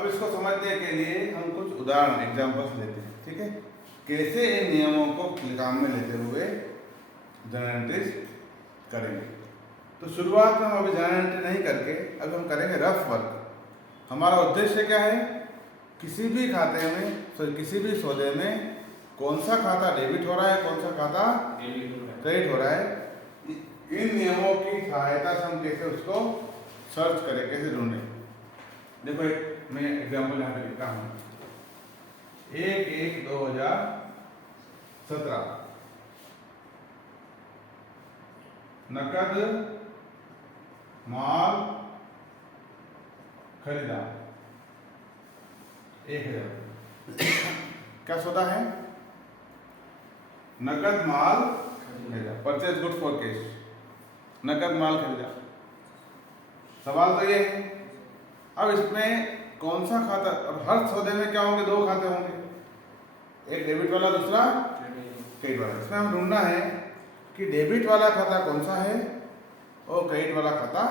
अब इसको समझने के लिए हम कुछ उदाहरण एग्जाम्पल्स लेते हैं, ठीक है, कैसे इन नियमों को काम में लेते हुए जर्नल एंट्रीज करेंगे। तो शुरुआत में हम अभी जर्नल एंट्री नहीं करके अभी हम करेंगे रफ वर्क। हमारा उद्देश्य क्या है, किसी भी खाते में किसी भी सौदे में कौन सा खाता डेबिट हो रहा है, कौन सा खाता क्रेडिट हो रहा है, इन नियमों की सहायता से हम कैसे उसको सर्च करें, कैसे ढूंढें। देखो एक मैं एग्जाम्पल यहाँ पे लिखता हूँ, 1/1/2017 नकद माल खरीदा 1000। क्या सौदा है, नकद माल खरीदा, परचेज गुड फॉर कैश, नकद माल खरीदा। सवाल तो ये है, अब इसमें कौन सा खाता, अब हर सौदे में क्या होंगे, दो खाते होंगे, एक डेबिट वाला दूसरा क्रेडिट वाला। इसमें हम ढूंढना है कि डेबिट वाला खाता कौन सा है और क्रेडिट वाला खाता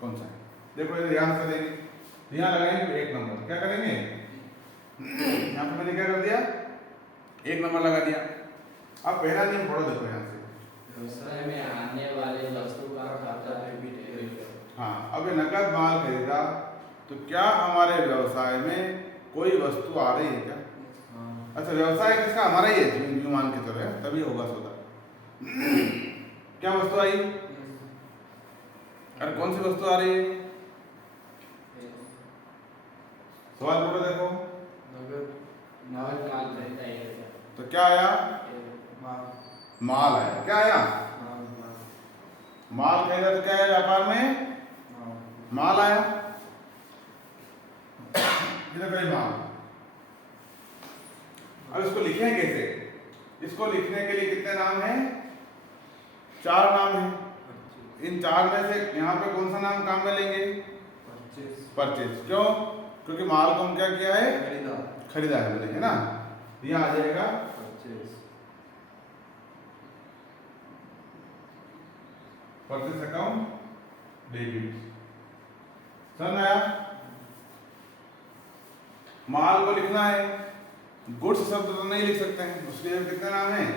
कौन सा है। देखो ये ध्यान से देंगे, यहाँ लगाएंगे 1 नंबर, क्या करेंगे, यहाँ पे मैंने क्या कर दिया, 1 नंबर लगा दिया। अब पहला नियम पढ़ो, देखो यहाँ से, व्यवसाय में आने वाले वस्तु का खाता डेबिट है। हाँ, अब ये नकद माल खरीदा, तो क्या हमारे व्यवसाय में कोई वस्तु आ रही है क्या? अच्छा, व्यवसाय किसका, हमारा ही है, यूं मान के चलो, तभी होगा सौदा। क्या वस्तु आई, अरे कौन सी वस्तु आ रही है, सवाल बोलो, देखो तो क्या आया, माल आया। क्या आया, माल खरीदा, तो क्या है, व्यापार में माल आया, माल। अब इसको लिखें कैसे, इसको लिखने के लिए कितने नाम हैं, 4 नाम हैं। इन 4 में से यहाँ पे कौन सा नाम काम में लेंगे, परचेज। क्यों, क्योंकि माल को हम क्या किया है, खरीदा है बोलेंगे ना, यहाँ आ जाएगा परचेज अकाउंट डेबिट। समझ आया, माल को लिखना है, गुड्स शब्द तो नहीं लिख सकते हैं, उसके लिए कितने नाम हैं,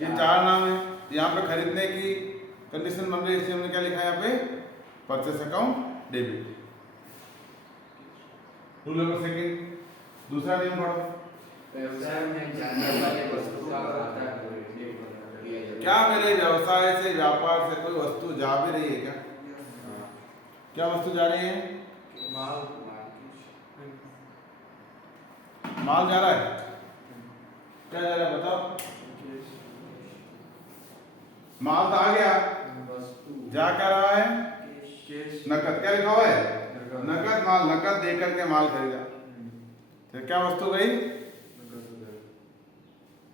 ये 4 नाम है। यहाँ पे खरीदने की कंडीशन बन रही है, इसलिए हमने क्या लिखा है यहाँ पे, purchase account debit. Rule number second, दूसरा नियम पढ़ो, व्यवसाय में जाने वाले वस्तु का खाता डेबिट किया जाता है। क्या मेरे व्यवसाय से, व्यापार से कोई वस्तु जा भी रही है क्या, क्या वस्तु जा रही है, माल जा रहा है, क्या जा रहा है बताओ, माल तो आ गया, जा क्या रहा है, नकद। क्या लिखा हुआ है, नकद माल, नकद दे करके माल खरीदा, तो क्या वस्तु गई,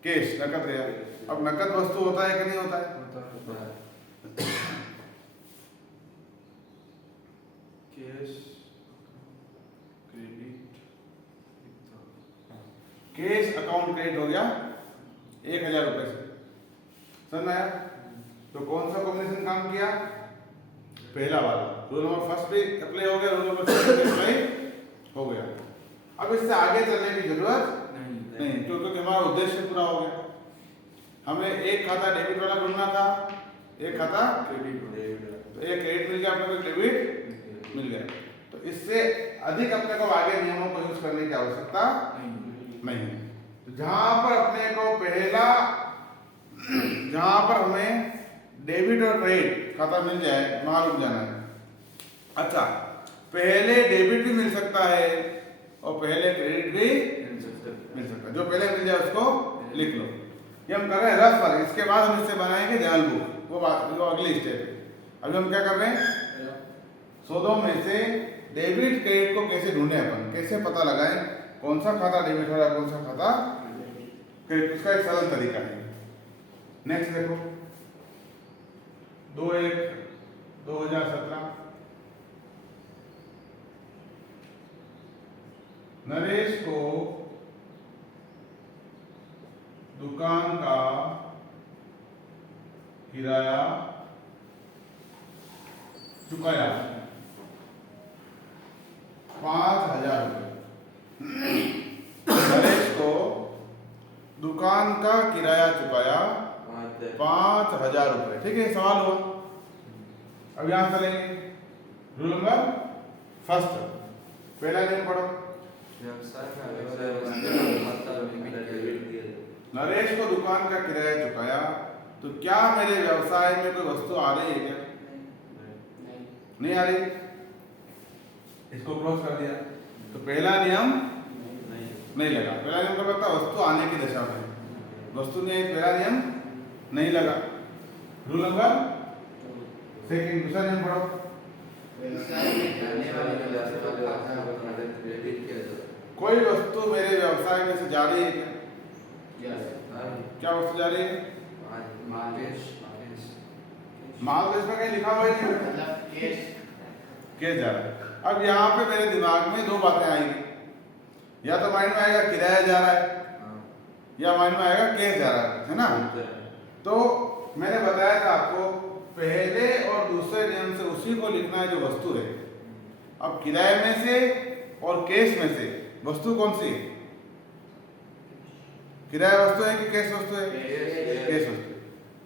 कैश, नकद गया। अब नकद वस्तु होता है कि नहीं होता है, कैश अकाउंट क्रेडिट हो गया 1000 रुपए से। समझ आया, तो कौन सा कॉम्बिनेशन काम किया, पहला वाला, रूल नंबर फर्स्ट भी अप्लाई हो गया, रूल नंबर सेकंड भी अप्लाई हो गया। अब इससे आगे चलने की जरूरत नहीं, क्योंकि हमारा उद्देश्य पूरा हो गया। हमें एक खाता डेबिट वाला ढूंढना था, एक खाता क्रेडिट, तो एक क्रेडिट मिल गया, अपने को डेबिट मिल गया। तो इससे अधिक अपने को आगे नियमों को यूज करने की आवश्यकता नहीं है। तो जहां पर अपने को पहला, जहां पर हमें डेबिट और क्रेडिट खाता मिल जाए, मालूम जाना है। अच्छा, पहले डेबिट भी मिल सकता है और पहले क्रेडिट भी मिल सकता है, जो पहले मिल जाए उसको लिख लो। ये हम कर रहे हैं रफ वर्क, इसके बाद हम इससे बनाएंगे जर्नल बुक, वो अगली स्टेप है। अभी हम क्या कर रहे हैं, सौदों में से डेबिट क्रेडिट को कैसे ढूंढें, अपन कैसे पता लगाएं कौन सा खाता डेबिट हो रहा है, कौन सा खाता क्रेडिट, उसका एक सरल तरीका है। नेक्स्ट देखो, 2/1/2017 नरेश को दुकान का किराया चुकाया 5,000 रुपये। नरेश को दुकान का किराया चुकाया 5,000 रुपये। ठीक है, सवाल हुआ। अब यहां चलेंगे रूल नंबर फर्स्ट। पहला नियम पढ़ो। नरेश को दुकान का किराया चुकाया, तो क्या मेरे व्यवसाय में कोई वस्तु आ रही है क्या? नहीं आ रही। इसको क्लोज कर दिया। तो पहला नियम नहीं लगा। पहला नियम क्या कहता है? वस्तु आने की दशा में। वस्तु ने पहला नियम नहीं लगा। रूल नंबर सेकंड, दूसरा नियम पढ़ो। कोई वस्तु मेरे व्यवसाय में से जा रही है क्या? क्या वस्तु जा रही है? माल देश में कहीं लिखा हुआ है नहीं, केस जा रहा है। अब यहाँ पे मेरे दिमाग में दो बातें आएंगी। या तो माइंड में आएगा किराया जा रहा है, या माइंड में आएगा केस जा रहा है ना? तो मैंने बताया था आपको, पहले और दूसरे नियम से उसी को लिखना है जो वस्तु है। अब किराए में से और केस में से वस्तु कौन सी है? किराया वस्तु है कि केस वस्तु है? केस वस्तु।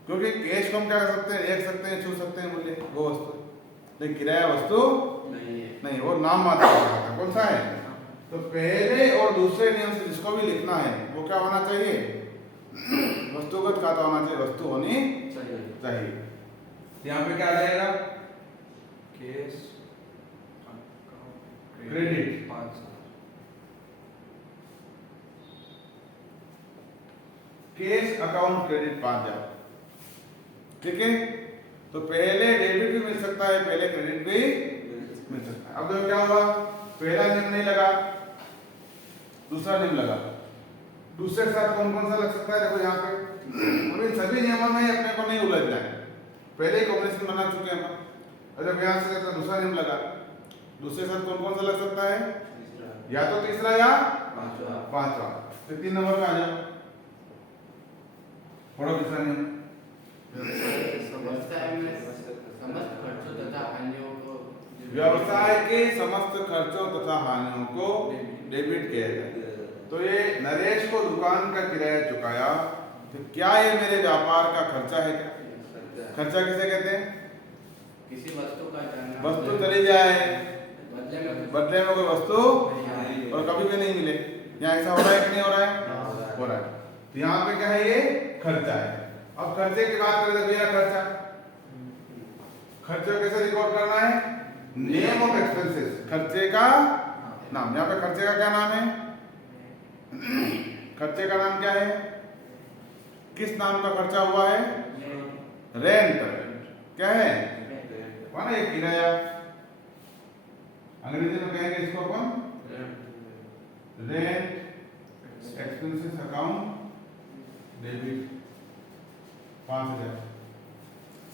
क्योंकि केस को हम क्या कर सकते हैं? देख सकते हैं, छू सकते हैं, मूल्य वो वस्तु। लेकिन किराया वस्तु नहीं, वो नाम मात्र का। कौन सा है? तो पहले और दूसरे नियम से जिसको भी लिखना है वो क्या होना चाहिए? वस्तुगत खाता होना चाहिए, वस्तु होनी चाहिए। यहाँ पे क्या आ जाएगा? Case credit 5,000। Case account credit 5,000। ठीक है, तो पहले डेबिट भी मिल सकता है, पहले क्रेडिट भी मिल सकता है। अब देखो क्या हुआ? पहला नियम नहीं लगा, दूसरा नियम लगा। दूसरे के साथ कौन कौन सा लग सकता है? देखो यहाँ पे इन सभी नियमों में अपने को नहीं उलझना है, पहले ही कॉम्बिनेशन बना चुके हैं हम। और जब यहाँ से दूसरा नियम लगा, दूसरे के साथ कौन कौन सा लग सकता है? या तो तीसरा या पांचवा। तो 3 नंबर पे आ जाओ, पढ़ो दूसरा नियम। व्यवसाय के समस्त खर्चों तथा हानियों को डेबिट किया जाए। तो ये नरेश को दुकान का किराया चुकाया, तो क्या ये मेरे व्यापार का खर्चा है क्या? खर्चा किसे कहते हैं? किसी वस्तु का जाना, वस्तु चली जाए, बदले में कोई वस्तु और कभी भी नहीं मिले। यहाँ ऐसा हो रहा है कि नहीं हो रहा है? हो रहा है। तो यहाँ पे क्या है? ये खर्चा है। अब खर्चे की बात करें तो मेरा खर्चा, खर्चा कैसे रिकॉर्ड करना है? नेम ऑफ एक्सपेंसेस, खर्चे का नाम। यहाँ पे खर्चे का क्या नाम है? खर्चे का नाम क्या है? किस नाम का खर्चा हुआ है? रेंट। क्या है? कौन है? किराया। अंग्रेजी में कहेंगे इसको अपन रेंट एक्सपेंसेस अकाउंट डेबिट 5,000।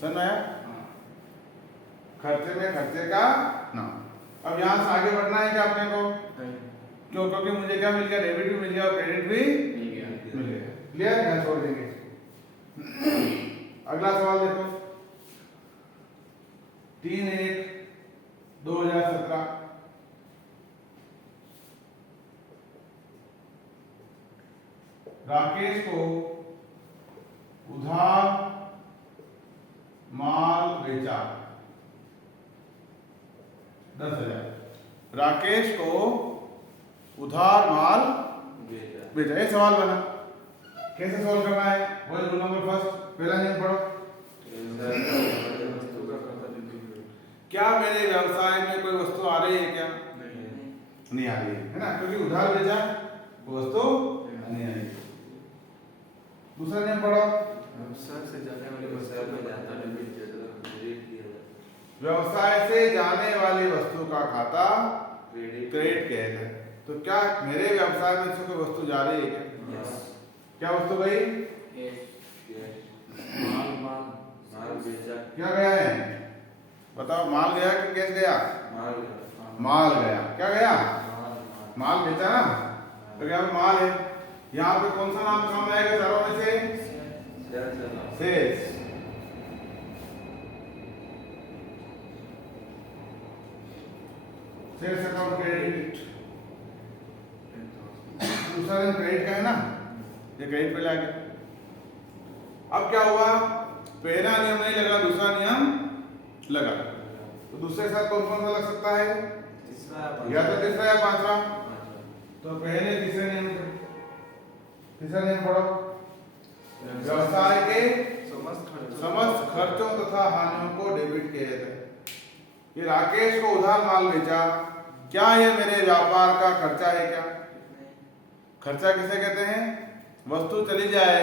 समझ आया? खर्चे में खर्चे का नाम। अब यहाँ से आगे बढ़ना है क्या अपने को? क्यों? क्योंकि मुझे क्या मिल गया? डेबिट भी मिल गया और क्रेडिट भी मिल गया। क्लियर है? छोड़ देंगे। अगला सवाल देखो, 3/1/2017। राकेश को उधार माल बेचा 10,000। राकेश को उधार माल बेचा, ये सवाल बना। कैसे सॉल्व करना है? वही रूल नंबर फर्स्ट, पहला नियम पढ़ो। क्या मेरे व्यवसाय में कोई वस्तु आ रही है क्या? नहीं आ रही है ना, क्योंकि उधार बेचा, वो वस्तु नहीं आ रही। दूसरा नियम पढ़ो। व्यवसाय से जाने वाली वस्तु का खाता डेबिट किया जाता है। व्यवसाय से जाने वाली वस्तु का खाता क्रेडिट किया जाए। तो क्या मेरे व्यवसाय में से कोई वस्तु जा रही है क्या? क्या वस्तु गई? माल बेचा। क्या गया है? बताओ, माल गया कि कैश गया? माल गया। क्या गया? माल बेचा ना, तो क्या माल है। यहाँ पे कौन सा नाम काम आएगा चारों में से? सेल्स। सेल्स अकाउंट क्रेडिट, दूसरा दिन क्रेडिट का है ना, ये क्रेडिट पे ले आ गया। अब क्या हुआ, पहला नियम नहीं लगा, दूसरा नियम लगा, तो दूसरे के साथ कौन कौन सा लग सकता है, या तो तीसरा या पांचवा। तो पहले तीसरे नियम से, तीसरा नियम पढ़ो, व्यवसाय के समस्त खर्चों तथा हानियों को डेबिट किया जाता है। ये राकेश को उधार माल बेचा, क्या ये मेरे व्यापार का खर्चा है क्या? खर्चा किसे कहते हैं, वस्तु चली जाए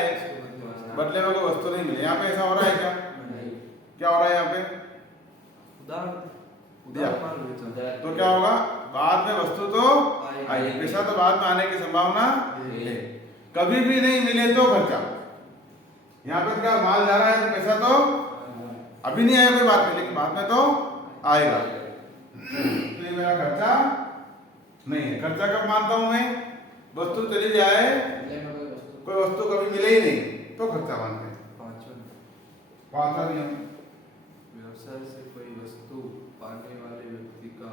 बदले में कोई वस्तु नहीं मिले, यहाँ पे ऐसा हो रहा है क्या? क्या हो रहा है यहाँ पे? तो क्या होगा, बाद में वस्तु तो आएगी, पैसा तो बाद में आने की संभावना है। कभी भी नहीं मिले तो खर्चा, यहाँ पे क्या माल जा रहा है तो पैसा तो अभी नहीं आया कोई बात नहीं, लेकिन बाद में तो आएगा, तो ये मेरा खर्चा नहीं है। खर्चा कब मानता हूं मैं, वस्तु चली जाए, कोई वस्तु कभी मिले ही नहीं तो खर्चा मानते हैं। पांचवा नियम, व्यवसाय से कोई वस्तु पाने वाले व्यक्ति का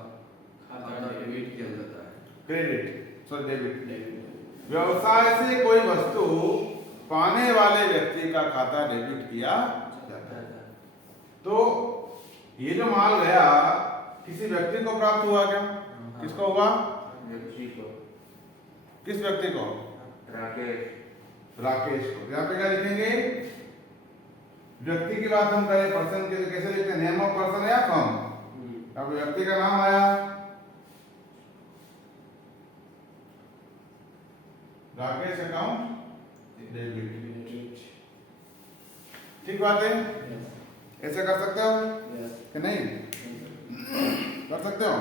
खाता डेबिट किया जाता है, क्रेडिट सॉरी डेबिट। व्यवसाय से कोई वस्तु पाने वाले व्यक्ति का खाता डेबिट किया जाता है। तो ये जो माल गया किसी व्यक्ति को प्राप्त हुआ क्या? किसको हुआ? व्यक्ति को। किस व्यक्ति को? राकेश को। यहाँ पे क्या लिखेंगे, व्यक्ति की बात हम करें, पर्सन के कैसे लिखते हैं, नेम ऑफ पर्सन या फर्म। अब व्यक्ति का नाम आया राकेश, अकाउंट डेबिट, ठीक बात है। ऐसे कर सकते हो कि नहीं कर सकते हो?